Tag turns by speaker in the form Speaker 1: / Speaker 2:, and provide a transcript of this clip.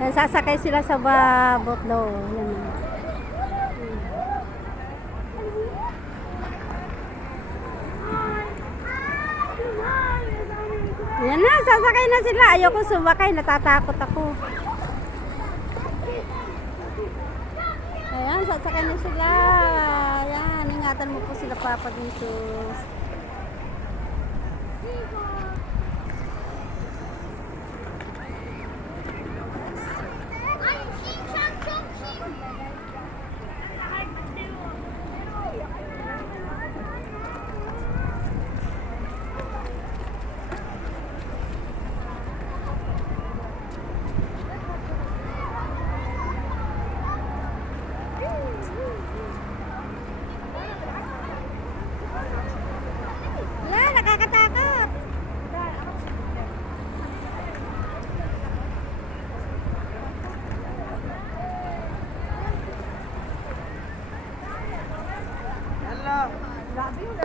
Speaker 1: Yan, sasakay sila sa babot daw. Yan. Yan na, sasakay na sila. Ayoko sumakay, natatakot ako. Ayan, sasakay na sila. Ayan, ingatan mo po sila Papa Jesus. Rabiul